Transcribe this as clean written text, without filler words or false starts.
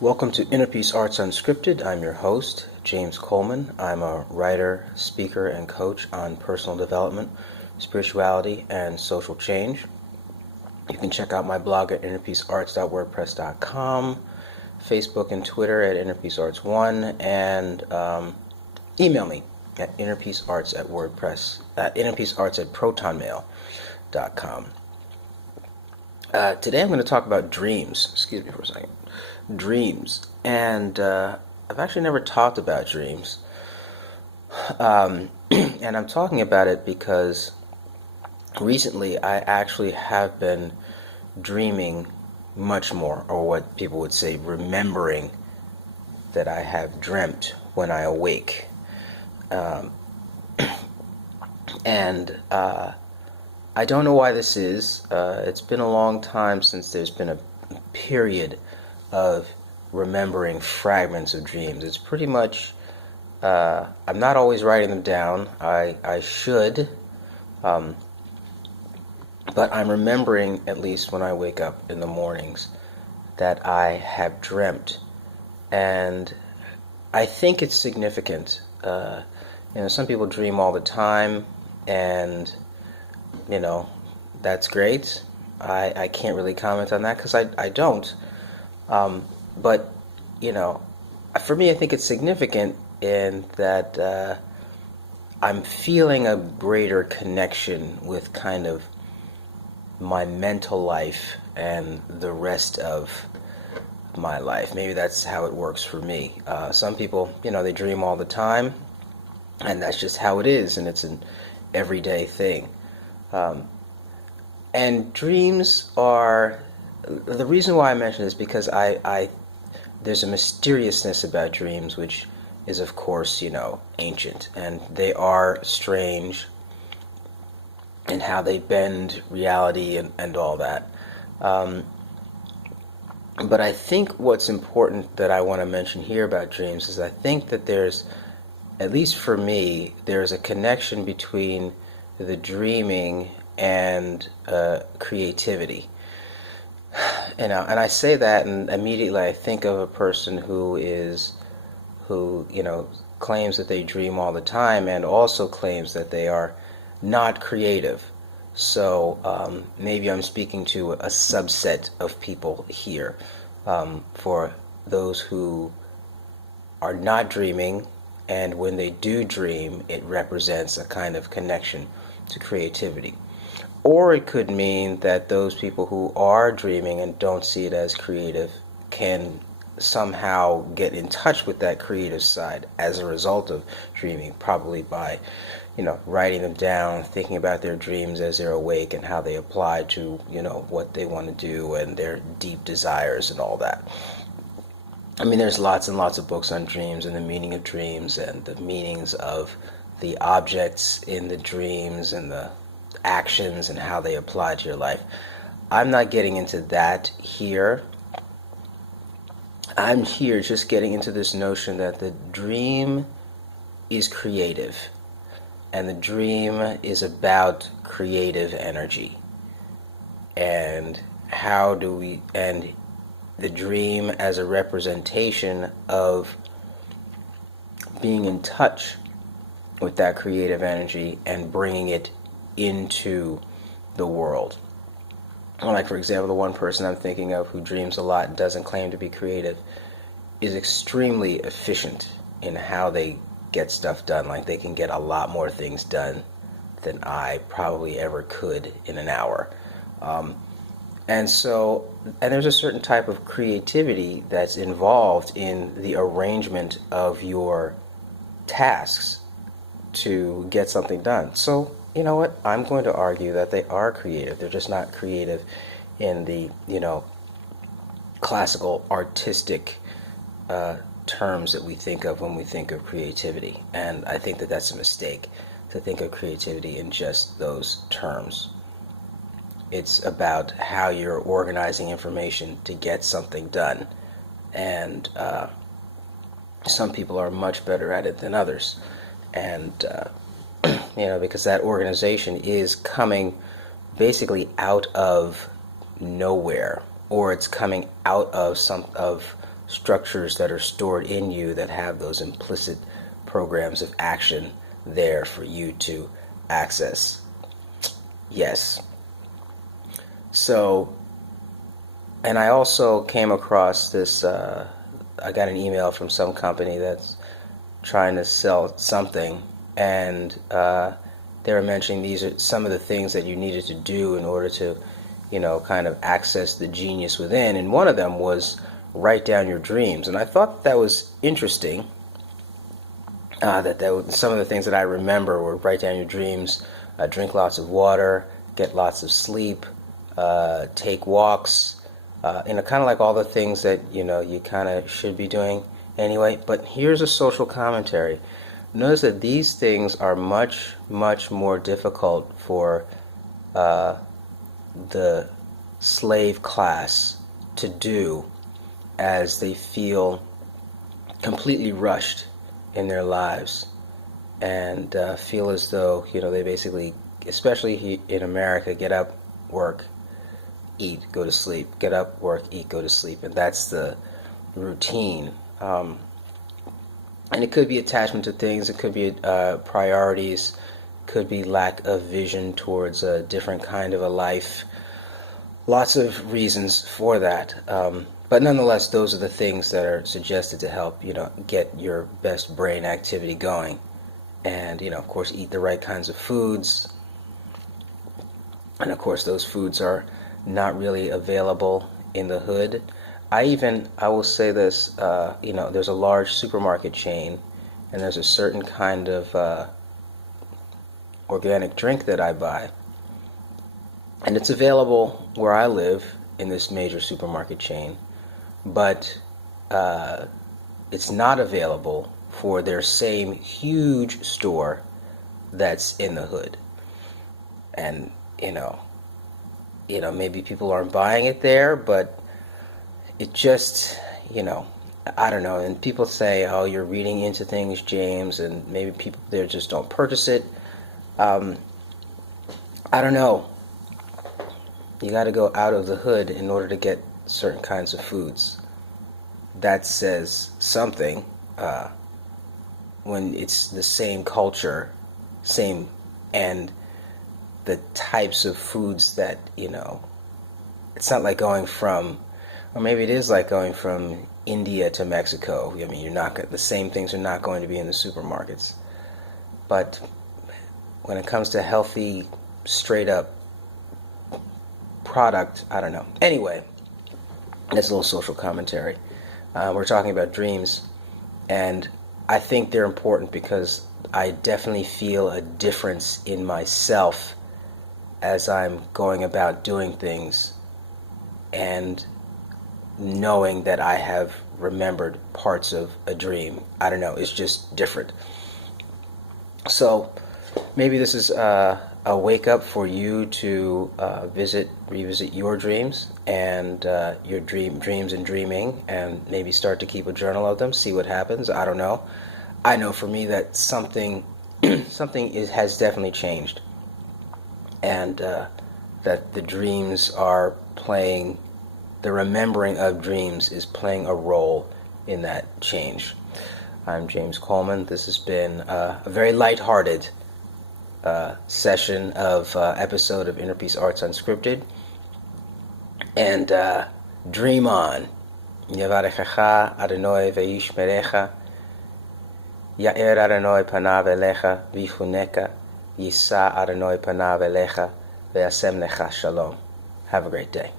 Welcome to Inner Peace Arts Unscripted. I'm your host, James Coleman. I'm a writer, speaker, and coach on personal development, spirituality, and social change. You can check out my blog at innerpeacearts.wordpress.com, Facebook and Twitter at innerpeacearts1, and email me at innerpeacearts@protonmail.com. Today I'm going to talk about dreams. Excuse me for a second. Dreams. And I've actually never talked about dreams. And I'm talking about it because recently I actually have been dreaming much more, or what people would say, remembering that I have dreamt when I awake. And I don't know why this is. It's been a long time since there's been a period of remembering fragments of dreams. It's pretty much, I'm not always writing them down. I should, but I'm remembering, at least when I wake up in the mornings, that I have dreamt. And I think it's significant. Some people dream all the time, and that's great. I can't really comment on that because I don't. But for me, I think it's significant in that I'm feeling a greater connection with kind of my mental life and the rest of my life. Maybe that's how it works for me. Some people, they dream all the time, and that's just how it is, and it's an everyday thing. And dreams are, the reason why I mention this is because there's a mysteriousness about dreams, which is, of course, ancient, and they are strange in how they bend reality and all that. But I think what's important that I want to mention here about dreams is I think that there's, at least for me, there's a connection between the dreaming and creativity. And I say that, and immediately I think of a person who claims that they dream all the time, and also claims that they are not creative. So maybe I'm speaking to a subset of people here. For those who are not dreaming, and when they do dream, it represents a kind of connection to creativity. Or it could mean that those people who are dreaming and don't see it as creative can somehow get in touch with that creative side as a result of dreaming, probably by, writing them down, thinking about their dreams as they're awake and how they apply to, what they want to do and their deep desires and all that. I mean, there's lots and lots of books on dreams and the meaning of dreams and the meanings of the objects in the dreams and the actions and how they apply to your life. I'm not getting into that here. I'm here just getting into this notion that the dream is creative, and the dream is about creative energy. And and the dream as a representation of being in touch with that creative energy and bringing it into the world. Like, for example, the one person I'm thinking of who dreams a lot and doesn't claim to be creative is extremely efficient in how they get stuff done. Like, they can get a lot more things done than I probably ever could in an hour. And there's a certain type of creativity that's involved in the arrangement of your tasks to get something done. So, you know what? I'm going to argue that they are creative. They're just not creative in the, classical artistic terms that we think of when we think of creativity. And I think that that's a mistake, to think of creativity in just those terms. It's about how you're organizing information to get something done. And some people are much better at it than others. And because that organization is coming basically out of nowhere, or it's coming out of structures that are stored in you that have those implicit programs of action there for you to access. Yes. So, and I also came across this, I got an email from some company that's trying to sell something, and they were mentioning these are some of the things that you needed to do in order to, kind of access the genius within. And one of them was write down your dreams. And I thought that was interesting, that some of the things that I remember were write down your dreams, drink lots of water, get lots of sleep, take walks, kind of like all the things that, you kind of should be doing anyway. But here's a social commentary. Notice that these things are much, much more difficult for the slave class to do, as they feel completely rushed in their lives and feel as though, they basically, especially in America, get up, work, eat, go to sleep, get up, work, eat, go to sleep, and that's the routine. And it could be attachment to things, it could be priorities, could be lack of vision towards a different kind of a life. Lots of reasons for that. But nonetheless, those are the things that are suggested to help, get your best brain activity going. And, of course, eat the right kinds of foods. And, of course, those foods are not really available in the hood. I will say this, there's a large supermarket chain, and there's a certain kind of organic drink that I buy. And it's available where I live in this major supermarket chain, but it's not available for their same huge store that's in the hood. And, maybe people aren't buying it there, but it just, I don't know. And people say, oh, you're reading into things, James, and maybe people there just don't purchase it. I don't know. You got to go out of the hood in order to get certain kinds of foods. That says something when it's the same culture, and the types of foods that, it's not like going from, or maybe it is like going from India to Mexico. I mean, the same things are not going to be in the supermarkets. But when it comes to healthy, straight up product, I don't know. Anyway, that's a little social commentary. We're talking about dreams, and I think they're important because I definitely feel a difference in myself as I'm going about doing things and knowing that I have remembered parts of a dream. I don't know, it's just different. So maybe this is a wake-up for you to revisit your dreams and your dreams and dreaming, and maybe start to keep a journal of them, see what happens. I don't know. I know for me that something has definitely changed, and that the dreams are playing, the remembering of dreams is playing a role in that change. I'm James Coleman. This has been a very lighthearted session of episode of Inner Peace Arts Unscripted. And dream on. Yevarechecha Adonai ve'yishmerecha, Ya'er Adonai panav elecha v'yichuneka, Yisa Adonai panav elecha ve'asem lecha shalom. Have a great day.